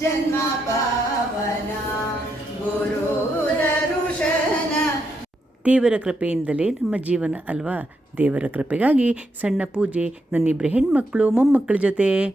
ಜನ್ಮ ಪಾವನ ಗುರು ದರುಶನ. ದೇವರ ಕೃಪೆಯಿಂದಲೇ ನಮ್ಮ ಜೀವನ ಅಲ್ವಾ. ದೇವರ ಕೃಪೆಗಾಗಿ ಸಣ್ಣ ಪೂಜೆ ನನ್ನಿಬ್ಬರು ಹೆಣ್ಮಕ್ಳು ಮೊಮ್ಮಕ್ಕಳ ಜೊತೆ.